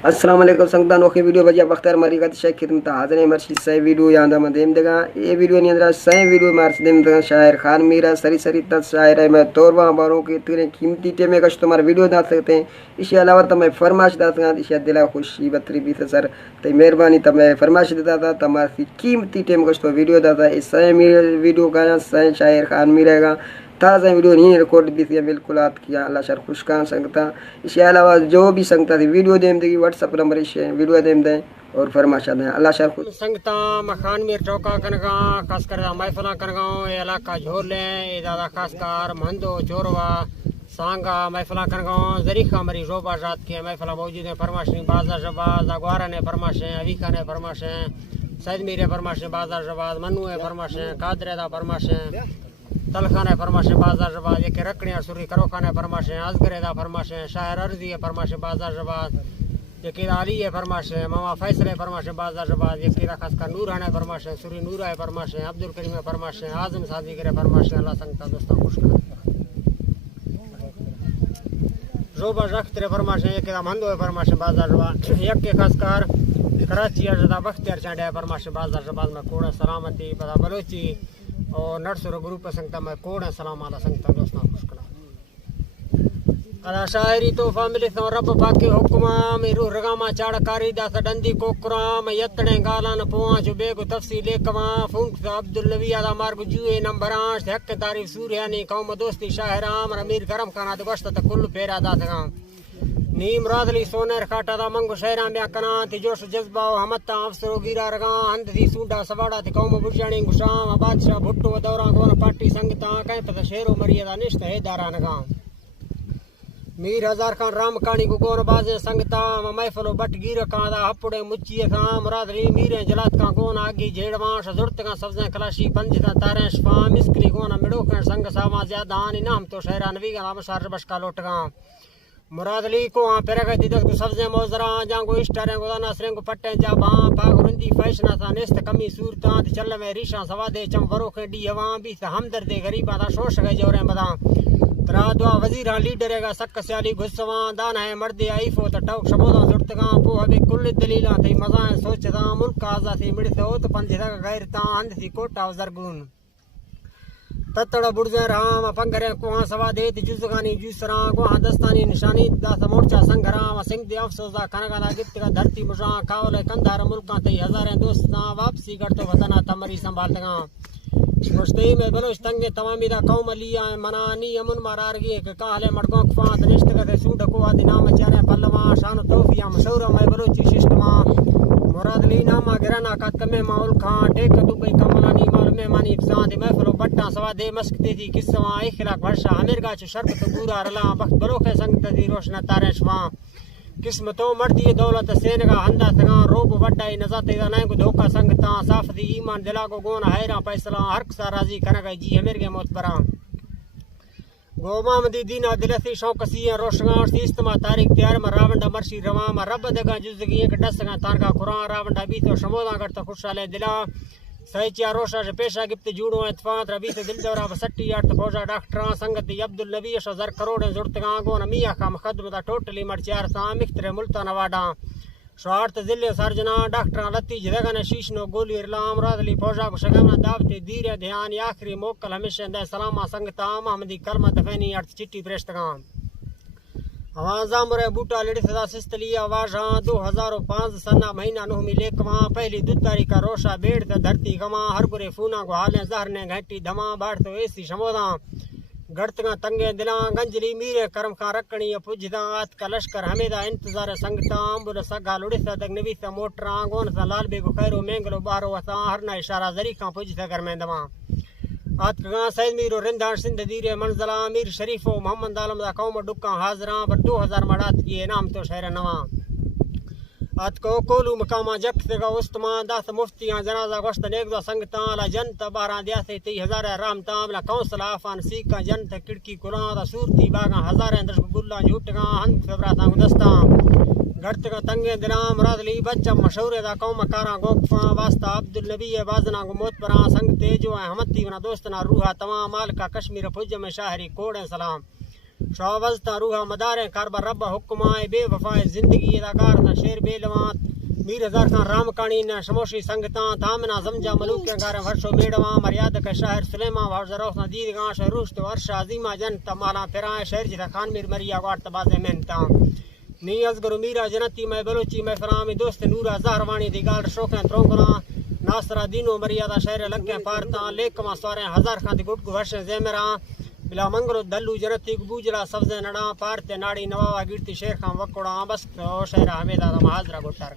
अस्सलाम वालेकुम संगतान okay video बजिया बख्तर मरी का शेख खिदमत हाजिर है मर्शी सही वीडियो याद हम देम देगा ये वीडियो नहीं अंदर सही वीडियो मार देम देगा शायर खान मीरा सरी सरी तक शायर है मैं तोरवा बारों के तेरे कीमती टे में कश तुम्हारा वीडियो डाल सकते हैं इसके अलावा तो मैं फरमाइश डाल सकता इसे दिला खुशी बतरी भी सर तो मेहरबानी तो मैं फरमाइश देता था तुम्हारी कीमती टे में कश तो वीडियो डालता इस सही वीडियो का सही शायर खान मीरा का ताज़ा वीडियो नहीं रिकॉर्ड दी थी बिल्कुल आज किया अल्लाह शर खुश का संगता इसके अलावा जो भी संगता थी वीडियो देम देगी व्हाट्सअप नंबर इसे वीडियो देम दें और फरमाशा दें अल्लाह शर खुश संगता मखान मीर चौका कनगा खास कर महफिला कनगा ये इलाका झोले ये दादा खास कर महंदो चोरवा सांगा महफिला कनगा जरीखा मरी रोबा जात की महफिला मौजूद है फरमाशनी बाजार जबाज अगवारा ने फरमाशे अवीखा ने फरमाशे सैद मीर फरमाशे बाजार जबाज मनु है फरमाशे कादरे दा फरमाशे तलखाना फरमाशे बाजार जबाज ये रकड़ियाँ सुरी करोखाना फरमाशे अजगरेदा फरमाशे शायर अर्जी है फरमाशे बाजार जबाज ये अली है फरमाशे मामा फैसले फरमाशे बाजार जबाज ये खास कर नूराना है फरमाशे सुरी नूरा है फरमाशे अब्दुल करीम है फरमाशे आजम सादी करे फरमाशे अल्लाह संगता दोस्तों खुश कर रोबा रख्त रे फरमाशे ये मंदो है फरमाशे बाजार जबाज एक के खास कर कराची अजदा बख्तियार चांडे है फरमाशे बाजार जबाज में कोड़ा सलामती पता बलोची और नर्सर ग्रुप संगता में कोड सलाम आला संगता दोस्तों खुश करा अला शायरी तोहफा मिले तो रब पाके हुक्मा में रूह रगामा चाड़कारी दास डंदी कोकरा में यतने गाला न पोआ जो बेगु तफसील एकवा फुंक अब्दुल नबी आला मार्ग जुए नंबर 8 हक तारीफ सूर्यानी कौम दोस्ती शाहराम अमीर करम खाना तो गश्त तक कुल फेरा दासगा नीम रादली सोनेर खाटा दा मंगो शहरा में कना ती जोश जज्बा हमता अफसरो गिरा रगा अंत थी सूडा सवाड़ा थी कौम बुरजानी गुशाम बादशाह भुट्टो दौरा गोन पार्टी संगता कहीं पता शेरो मरियदा निष्ठ है दारा नगा मीर हजार खान राम कानी को गोन बाजे संगता महफलो बट गिर का दा हपड़े मुच्ची था मुरादली मीरे जलात का गोन आगी जेड़वा जुर्त का सब्जा कलाशी पंज दा तारे शफा मिस्करी गोन मिड़ो कर संग सामा ज्यादा इनाम तो शहरा नबी का मसार बश का लोटगा मुरादली को पेरगा दिदक तो सब्जे मोजरा जांगो इस्टारे को दाना सरेंगो पट्टे जा बा पागरुंदी फैशना सा नेस्त कमी सूरता चल में रिशा सवादे चमवरो के डी हवा भी हमदर्दे गरीबा दा शोष गए जोरे बदा तरा दुआ वजीरा लीडरेगा सक स्याली गुस्सवा दाना है मर्दे आईफो त टौक शबोदा जुर्तगा पो हबे कुल दलीला थई मजा सोचदा मुल्क आजा थी मिड़तो त पंजे दा गैरता अंध थी कोटा जरगुन ततड़ बुर्जे राम पंगरे कुआ सवा दे जुजगानी जुसरा कुआ दस्तानी निशानी दास मोर्चा संग्राम सिंह दे अफसोसा कनगाना गिफ्ट का धरती मुजा कावले कंधार मुल्का ते हजारे दोस्ता वापसी कर तो वतना तमरी संभालतगा मुश्तई में बलोच तंगे तमामी दा कौम लिया मनानी यमुन मारारगी के काले मड़को फात निष्ठ के सूड को आदि नाम चारे पल्लवा शान तौफिया मशहूर में बलोची शिष्टमा मुरादली नामा गिराना का कमे माउल खां टेक दुबई कमलानी माल मेहमानी साथ महफलो बट्टा सवा दे मस्कती थी किस्सा इखलाक वर्षा आमिर गाछ शरबत पूरा रला बख्त बरो के संग तदी रोशना तारे शवा किस्मतो मर्दी दौलत सेन का हंदा सगा रोब वड्डाई नजाते दा नै को धोखा संगता साफ दी ईमान दिला को गोन हैरा फैसला हर सा राजी करगा जी अमीर के मौत परा गोमा मदी दीना दिलसी शौकसी रोशगा इस्तेमा तारीख तैयार में रावंडा मर्शी रवा में रब दगा जुजगी एक डसगा तारगा कुरान रावंडा भी तो शमोदा करता खुशहाले दिला सहीचिया रोशा से पेशा गिफ्त जूड़ो इत्फाक रबी तो दिल दौरा बसट्टी अर्थ फौजा डॉक्टर संगति अब्दुल नबी शजर करोड़ जुर्तगा गोन मिया का खदमत टोटली मर्चार सा मिख्तरे मुल्ता नवाडा स्वार्थ जिले सर्जना डॉक्टर लती जगह ने शीशनो गोली इरलाम रादली फौजा को शगमना दावते धीरे ध्यान आखिरी मोकल हमेशा दे सलामा संगता मोहम्मदी कलमा दफैनी अर्थ चिट्ठी प्रेष्टगा आवाजा मुरे बूटा लेडी सदा सिस्तली आवाज 2005 सन्ना महीना नुह मिले कमा पहली दुतारी का रोशा बेड़ त धरती गमा हर बुरे फूना को हाले जहर ने घंटी धमा बाढ़ तो ऐसी शमोदा गड़तगा तंगे दिला गंजली मीरे करम खा रकणी पुजदा आत का लश्कर हमेदा इंतजार संगता बुल सगा लुड़िसा तक नवीसा मोटरा गोन सा लाल बेगो खैरो मेंगलो बारो वसा हरना इशारा जरी का पुजदा घर में दमा आत का सैद मीरो रिंदा सिंध दीरे मंजला मीर शरीफो मोहम्मद आलम दा कौम डुक्का हाजरा पर 2000 मड़ात की नाम तो शहर नवा आत को कोलू मकामा जख्त का उस्तमा दास मुफ्तियां जनाजा गोश्त नेगदा संगता ला जनत 12 दियासे 3000 रामता ला कौंसल आफान सीका जनत खिड़की कुला दा सूरती बागा हजारे दर्श गुल्ला झूटगा हंस फेबरा ता दस्ता गड़त का तंगे दिलाम रादली बच्चा मशहूर दा कौम कारा गोफा वास्ता अब्दुल नबी बाजना को मोत परा संग तेजो हमती वना दोस्तना रूहा तमाम माल का कश्मीर फुज में शाहरी कोड़े सलाम शावज़ता रूहा मदारे कारबर रब्बा हुक्माए बेवफाए जिंदगी अदाकार ता शेर बेलवात मीर हजार खान रामकाणी न शमोशी संगता तामना जमजा मलूक के गारे वर्षो बेड़वा मर्याद के शहर सुलेमा वाजरोख नदीद गांश रुश्त वर्षा अजीमा जन तमाला फिराए शहर जिता खान मीर मरिया वाट तबाजे मेहनता नी अजगरु मीरा जनती मैं बलोची मैं फरामी दोस्त नूरा जहरवाणी दिगाल शोकन त्रोंगना नासरा दीनो मर्यादा शहर लगे पारता लेकमा सवारे हजार खान दी गुट वर्ष जेमरा बिला मंगलो दल्लू जनती बूजला सब्जे नड़ा पारते नाड़ी नवावा गिरती शेर खान वकोड़ा बस शहर हमेदा हाजरा गोटार